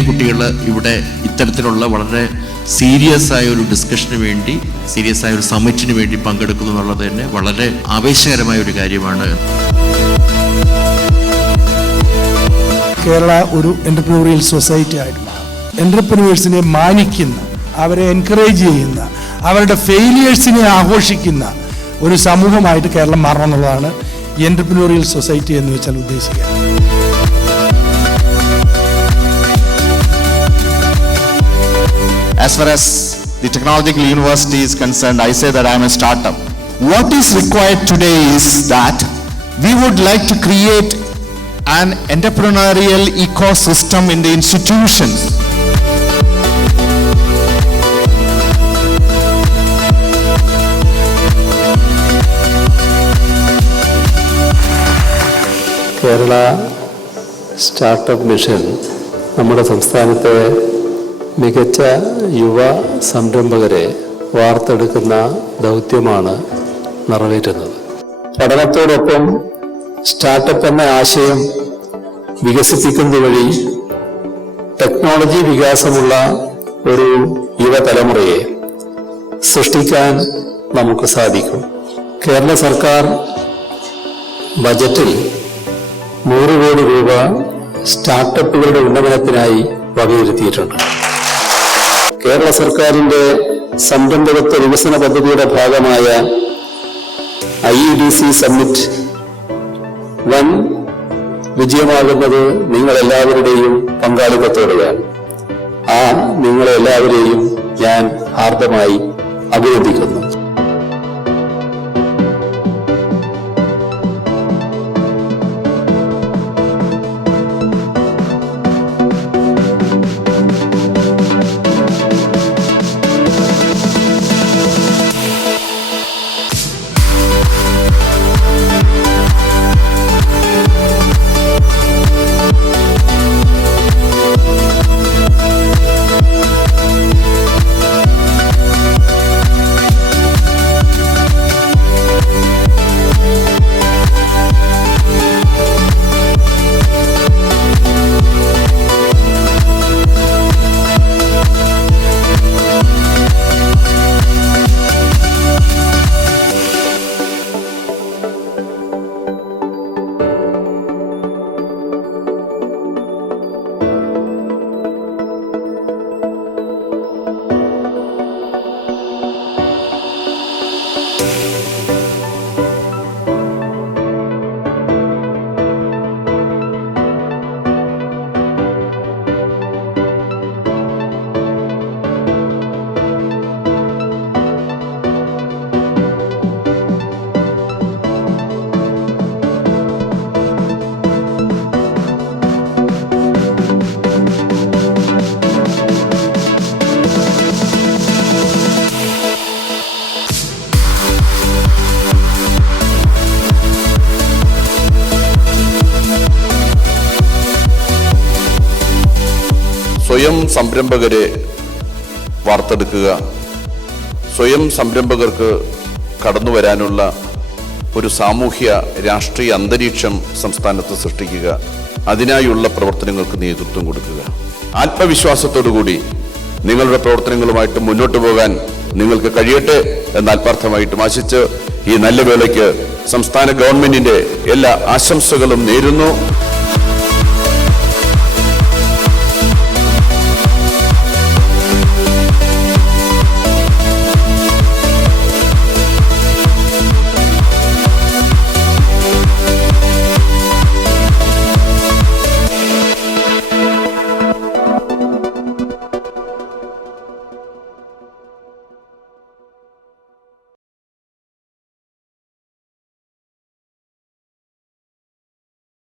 ഇത്രയും കുട്ടികൾ ഇവിടെ ഇത്തരത്തിലുള്ള വളരെ സീരിയസ് ആയ ഒരു ഡിസ്കഷന് വേണ്ടി, സീരിയസ് ആയ ഒരു സമ്മിറ്റിന് വേണ്ടി പങ്കെടുക്കുന്നു എന്നുള്ളത് തന്നെ വളരെ ആവേശകരമായ ഒരു കാര്യമാണ്. കേരള ഒരു എൻ്റർപ്രനോറിയൽ സൊസൈറ്റി ആയിട്ട് മാറും. എൻ്റർപ്രനേഴ്സിനെ മാനിക്കുന്ന, അവരെ എൻകറേജ് ചെയ്യുന്ന, അവരുടെ ഫെയിലിയേഴ്സിനെ ആഘോഷിക്കുന്ന ഒരു സമൂഹമായിട്ട് കേരളം മാറണം എന്നുള്ളതാണ് എൻ്റർപ്രനോറിയൽ സൊസൈറ്റി എന്ന് വെച്ചാൽ ഉദ്ദേശിക്കുക. As far as the technological university is concerned, I say that I am a startup. What is required today is that we would like to create an entrepreneurial ecosystem in the institutions. Kerala startup mission നമ്മുടെ സംസ്ഥാനത്തെ മികച്ച യുവ സംരംഭകരെ വാർത്തെടുക്കുന്ന ദൗത്യമാണ് നിറവേറ്റുന്നത്. പഠനത്തോടൊപ്പം startup എന്ന ആശയം വികസിപ്പിക്കുന്നത് വഴി ടെക്നോളജി വികാസമുള്ള ഒരു യുവതലമുറയെ സൃഷ്ടിക്കാൻ നമുക്ക് സാധിക്കും. കേരള സർക്കാർ ബജറ്റിൽ 100 കോടി രൂപ സ്റ്റാർട്ടപ്പുകളുടെ ഉന്നമനത്തിനായി വകയിരുത്തിയിട്ടുണ്ട്. കേരള സർക്കാരിന്റെ സംരംഭകത്വ വികസന പദ്ധതിയുടെ ഭാഗമായ IEDC സമ്മിറ്റ് വൻ വിജയമാകുന്നത് നിങ്ങളെല്ലാവരുടെയും പങ്കാളിത്തത്തോടെയാണ്. ആ നിങ്ങളെല്ലാവരെയും ഞാൻ ഹാർദമായി അഭിനന്ദിക്കുന്നു. സ്വയം സംരംഭകരെ വാർത്തെടുക്കുക, സ്വയം സംരംഭകർക്ക് കടന്നു വരാനുള്ള ഒരു സാമൂഹ്യ രാഷ്ട്രീയ അന്തരീക്ഷം സംസ്ഥാനത്ത് സൃഷ്ടിക്കുക, അതിനായുള്ള പ്രവർത്തനങ്ങൾക്ക് നേതൃത്വം കൊടുക്കുക. ആത്മവിശ്വാസത്തോടുകൂടി നിങ്ങളുടെ പ്രവർത്തനങ്ങളുമായിട്ട് മുന്നോട്ട് പോകാൻ നിങ്ങൾക്ക് കഴിയട്ടെ എന്ന് ആത്മാർത്ഥമായിട്ടും ആശിച്ച് ഈ നല്ല വേളയ്ക്ക് സംസ്ഥാന ഗവൺമെന്റിന്റെ എല്ലാ ആശംസകളും നേരുന്നു.